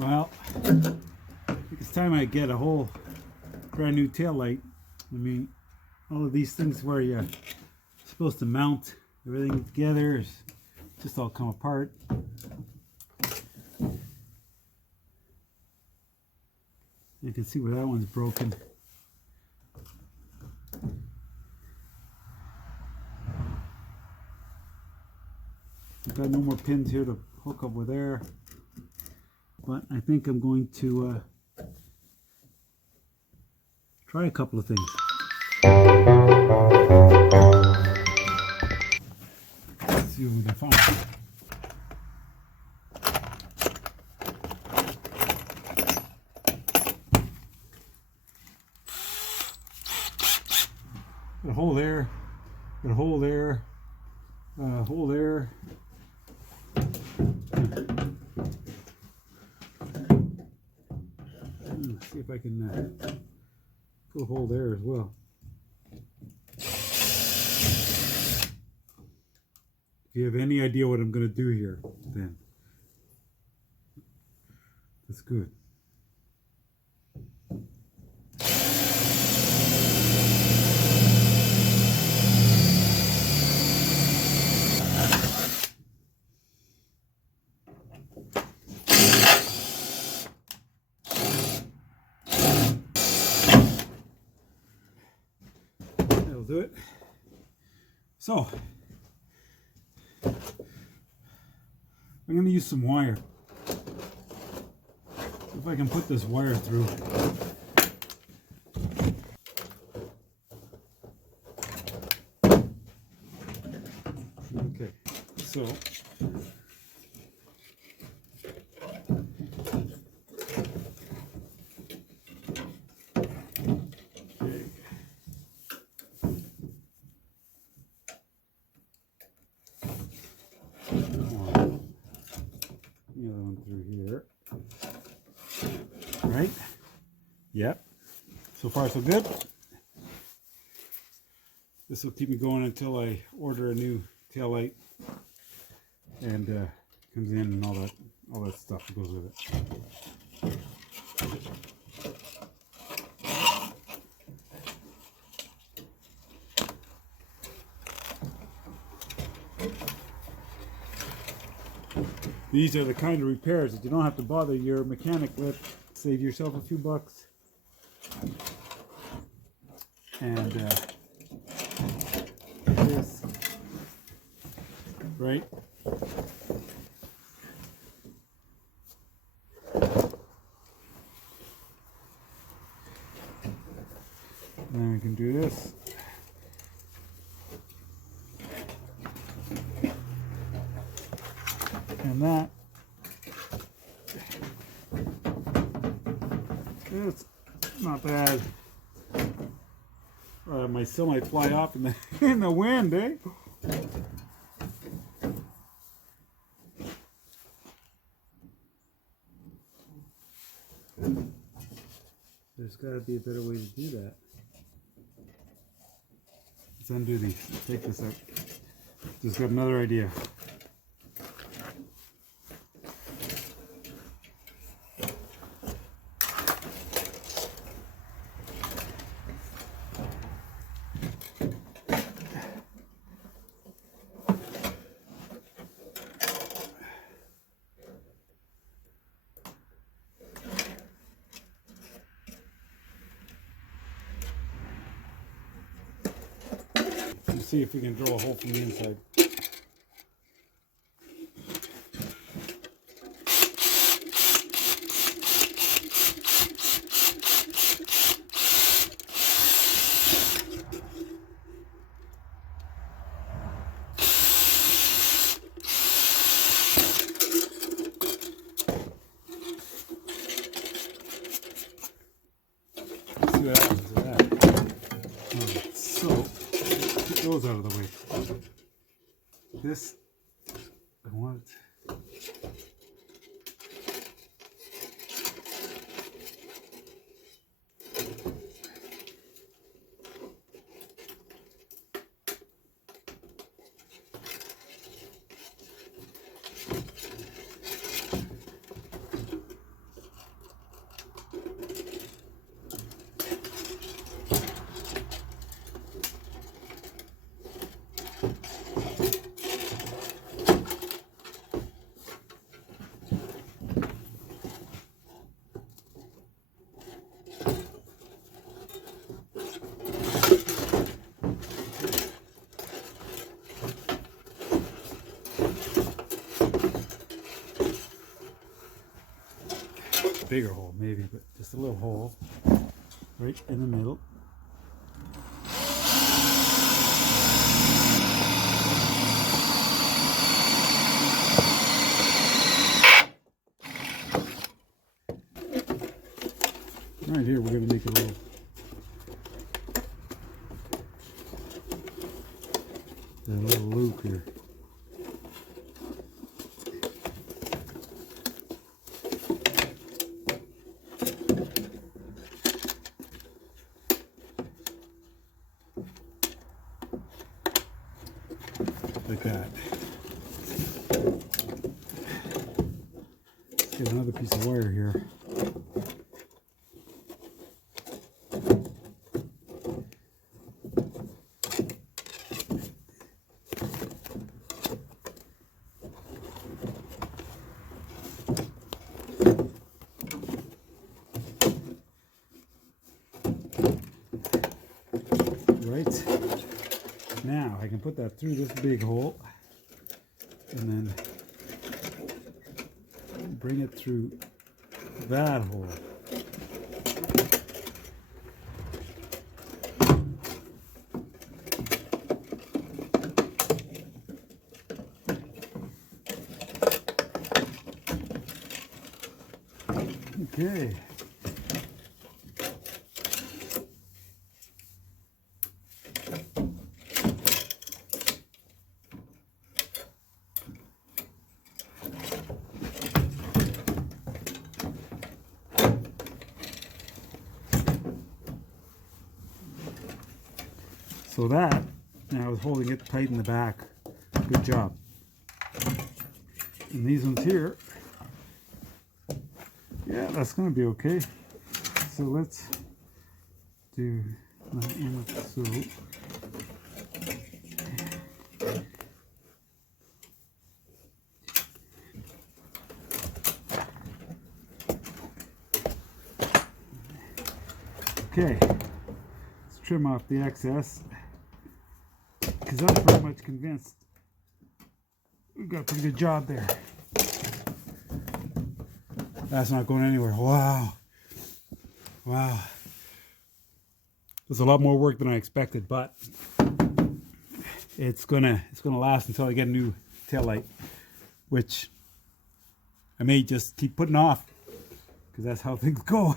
Well, I think it's time I get a whole brand new tail light. I mean, all of these things where you're supposed to mount everything together is just all come apart. You can see where that one's broken. I've got no more pins here to hook up with there, but I think I'm going to try a couple of things. Let's see what we can find. Got a hole there, got a hole there, a hole there. Let's see if I can put a hole there as well. If you have any idea what I'm going to do here, then that's good. That'll do it. So, I'm going to use some wire. If I can put this wire through. Okay, so right? Yep. So far so good. This will keep me going until I order a new tail light and comes in and all that stuff that goes with it. These are the kind of repairs that you don't have to bother your mechanic with. Save yourself a few bucks. And this, right? Then we can do this. And that. It's not bad. My still might fly off in the in the wind, eh? There's got to be a better way to do that. Let's undo these. Take this out. Just got another idea. Let's see if we can drill a hole from the inside. Let's see what happens to that. Alright, so get those out of the way. This, I want bigger hole maybe, but just a little hole right in the middle. Right here we're going to make a little loop here. Like that. Let's get another piece of wire here. Right. Now I can put that through this big hole and then bring it through that hole. Okay. So that, now I was holding it tight in the back. Good job. And these ones here, yeah, that's going to be okay. So let's do so. Okay, let's trim off the excess, because I'm pretty much convinced we got a pretty good job there. That's not going anywhere. Wow. Wow. There's a lot more work than I expected, but it's gonna last until I get a new tail light, which I may just keep putting off because that's how things go.